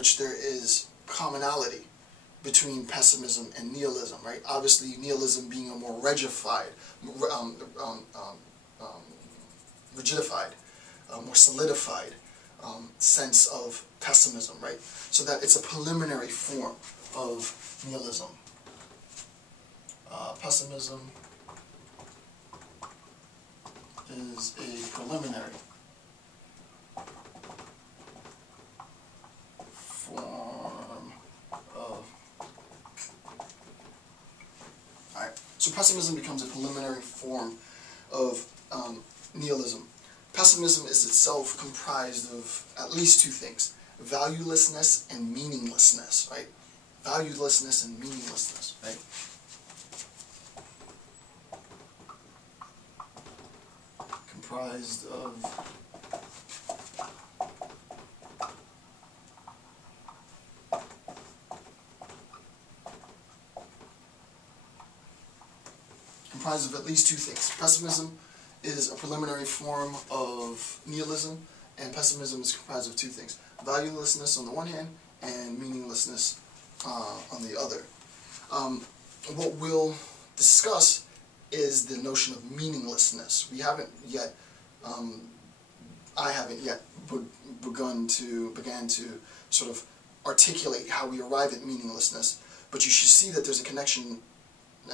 which there is commonality between pessimism and nihilism, right? Obviously, nihilism being a more rigidified, more solidified sense of pessimism, right? So that it's a preliminary form of nihilism. Pessimism is a preliminary form of... Alright, so pessimism becomes a preliminary form of nihilism. Pessimism is itself comprised of at least two things: valuelessness and meaninglessness, right? Valuelessness and meaninglessness, right? Comprised of at least two things. Pessimism is a preliminary form of nihilism, and pessimism is comprised of two things: valuelessness on the one hand and meaninglessness on the other. What we'll discuss is the notion of meaninglessness. We haven't yet, I haven't yet began to sort of articulate how we arrive at meaninglessness, but you should see that there's a connection,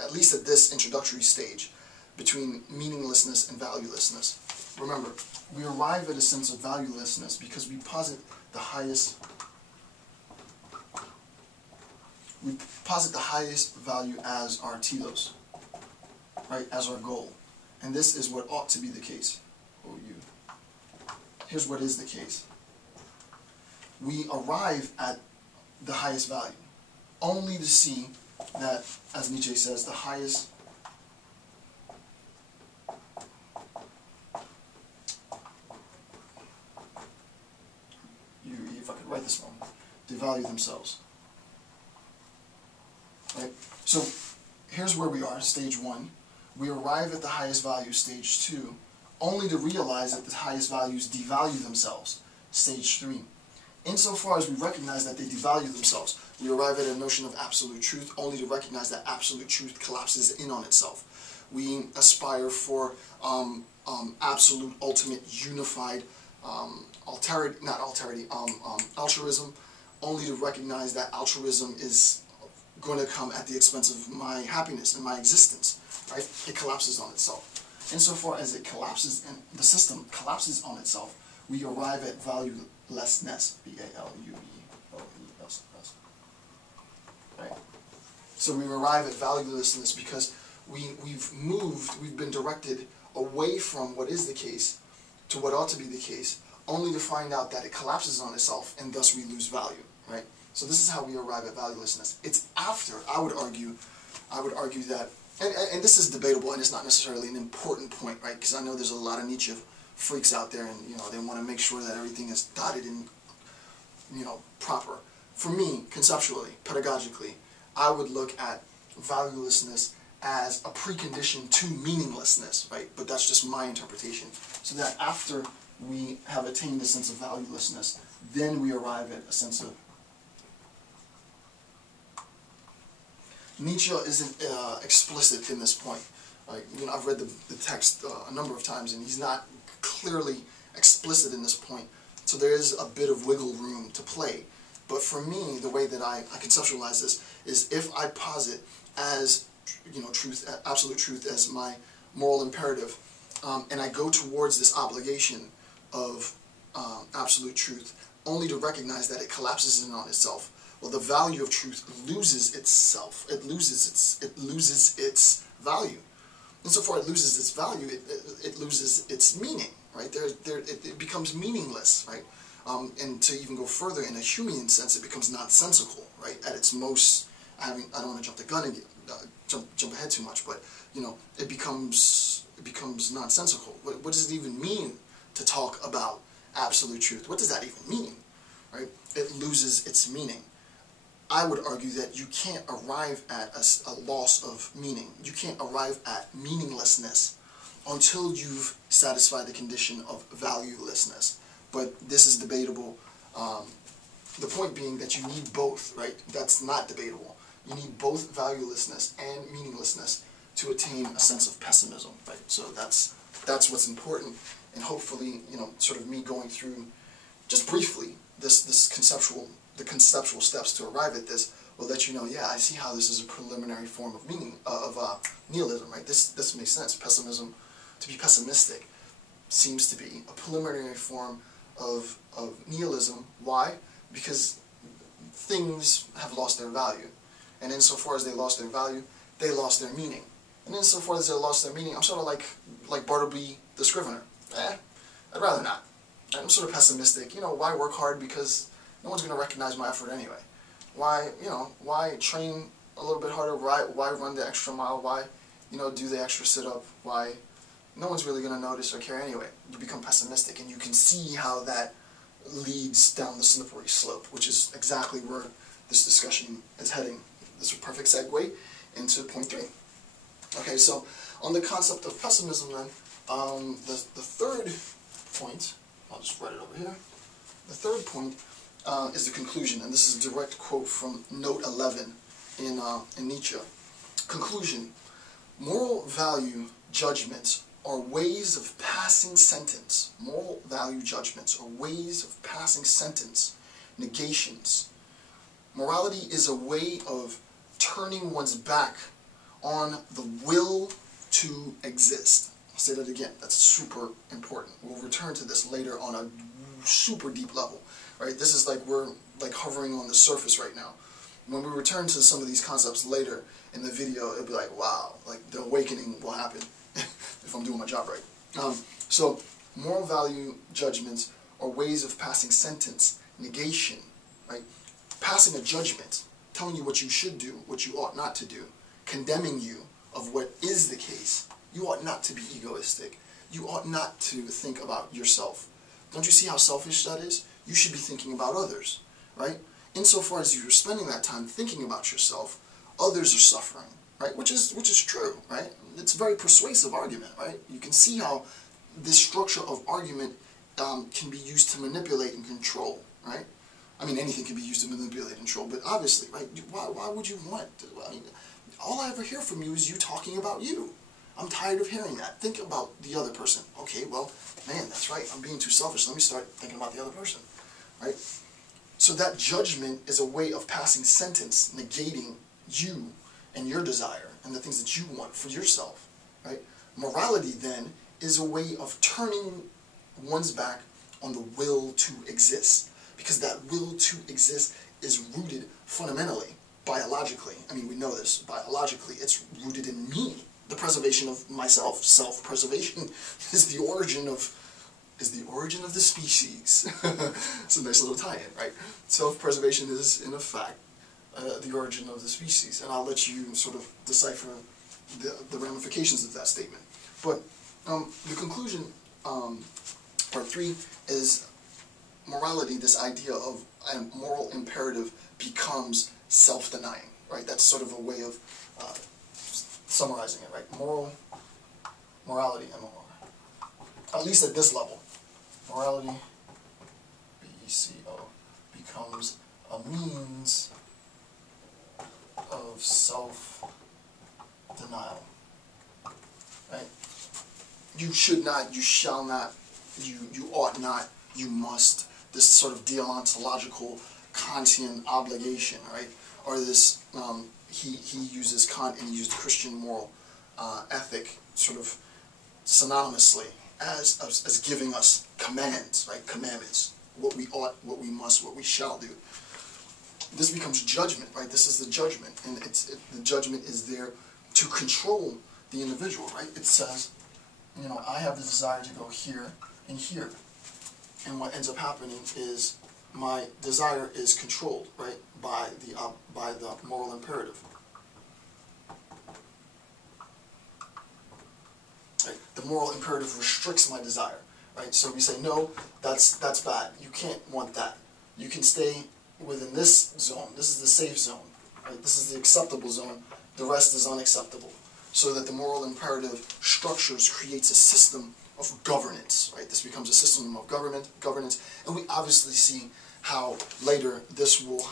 at least at this introductory stage, between meaninglessness and valuelessness. Remember, we arrive at a sense of valuelessness because we posit the highest value as our telos, right, as our goal. And this is what ought to be the case. Here's what is the case. We arrive at the highest value, only to see that, as Nietzsche says, the highest if I could write this one, devalue themselves. Right? So here's where we are, stage one. We arrive at the highest value, stage two, only to realize that the highest values devalue themselves, stage three. Insofar as we recognize that they devalue themselves, we arrive at a notion of absolute truth, only to recognize that absolute truth collapses in on itself. We aspire for absolute, ultimate, unified altruism, only to recognize that altruism is going to come at the expense of my happiness and my existence, right? It collapses on itself. Insofar as it collapses and the system collapses on itself, we arrive at valuelessness, V-A-L-U-E-L-E-S-S, right? So we arrive at valuelessness because we've been directed away from what is the case to what ought to be the case, only to find out that it collapses on itself, and thus we lose value, right? So this is how we arrive at valuelessness. It's after, I would argue that, and this is debatable, and it's not necessarily an important point, right? Because I know there's a lot of Nietzsche freaks out there, and they want to make sure that everything is dotted and proper. For me, conceptually, pedagogically, I would look at valuelessness as a precondition to meaninglessness, right? But that's just my interpretation. So that after we have attained a sense of valuelessness, then we arrive at a sense of... Nietzsche isn't explicit in this point. Right? I've read the text a number of times, and he's not clearly explicit in this point. So there is a bit of wiggle room to play. But for me, the way that I conceptualize this is if I posit as truth, absolute truth as my moral imperative, and I go towards this obligation of absolute truth, only to recognize that it collapses in on itself. Well, the value of truth loses itself. It loses its value. Insofar it loses its value, it loses its meaning. Right? It becomes meaningless. Right? And to even go further, in a Humean sense, it becomes nonsensical. Right? At its most, I don't want to jump the gun and jump ahead too much, but it becomes nonsensical. What does it even mean to talk about absolute truth? What does that even mean? Right? It loses its meaning. I would argue that you can't arrive at a loss of meaning. You can't arrive at meaninglessness until you've satisfied the condition of valuelessness. But this is debatable, the point being that you need both, right? That's not debatable. You need both valuelessness and meaninglessness to attain a sense of pessimism, right? So that's what's important, and hopefully, sort of me going through just briefly the conceptual steps to arrive at this will let you know, yeah, I see how this is a preliminary form of nihilism, right? This makes sense. Pessimism, to be pessimistic, seems to be a preliminary form of nihilism. Why? Because things have lost their value, and insofar as they lost their value, they lost their meaning. And insofar as they lost their meaning, I'm sort of like Bartleby the Scrivener. I'd rather not. I'm sort of pessimistic. Why work hard? Because no one's going to recognize my effort anyway. Why train a little bit harder? Why run the extra mile? Why, do the extra sit-up? Why? No one's really going to notice or care anyway. You become pessimistic, and you can see how that leads down the slippery slope, which is exactly where this discussion is heading. This is a perfect segue into point 3. Okay, so on the concept of pessimism then, the third point, I'll just write it over here. The third point is the conclusion, and this is a direct quote from Note 11 in Nietzsche. Conclusion: moral value judgments are ways of passing sentence. Moral value judgments are ways of passing sentence, negations. Morality is a way of turning one's back on the will to exist. I'll say that again. That's super important. We'll return to this later on a super deep level. Right? This is like we're hovering on the surface right now. When we return to some of these concepts later in the video, it'll be like, wow, like the awakening will happen if I'm doing my job right. So moral value judgments are ways of passing sentence, negation, right? Passing a judgment, telling you what you should do, what you ought not to do, condemning you of what is the case. You ought not to be egoistic. You ought not to think about yourself. Don't you see how selfish that is? You should be thinking about others, right? Insofar as you're spending that time thinking about yourself, others are suffering, right? Which is true, right? It's a very persuasive argument, right? You can see how this structure of argument can be used to manipulate and control, right? I mean, anything can be used to manipulate and control, but obviously, right? Why would you want to? I mean, all I ever hear from you is you talking about you. I'm tired of hearing that. Think about the other person. Okay, well, man, that's right. I'm being too selfish. Let me start thinking about the other person, right? So that judgment is a way of passing sentence, negating you and your desire and the things that you want for yourself, right? Morality, then, is a way of turning one's back on the will to exist, because that will to exist is rooted fundamentally, biologically. I mean, we know this, biologically, it's rooted in me, the preservation of myself. Self-preservation is the origin of the species. It's a nice little tie-in, right? Self-preservation is, in effect, the origin of the species, and I'll let you sort of decipher the ramifications of that statement. But the conclusion, part 3, is morality, this idea of a moral imperative becomes self-denying, right? That's sort of a way of summarizing it, right? Morality, at least at this level, morality, B-E-C-O, becomes a means of self-denial, right? You should not, you shall not, you ought not, you must, this sort of deontological Kantian obligation, right? Or this, he uses Kant and he used Christian moral ethic sort of synonymously as giving us commands, right? Commandments, what we ought, what we must, what we shall do. This becomes judgment, right? This is the judgment, and the judgment is there to control the individual, right? It says, I have the desire to go here and here, and what ends up happening is my desire is controlled, right, by the moral imperative. Right? The moral imperative restricts my desire, right? So we say, no, that's bad. You can't want that. You can stay within this zone. This is the safe zone, right? This is the acceptable zone. The rest is unacceptable. So that the moral imperative creates a system of governance, right? This becomes a system of governance, and we obviously see how later this will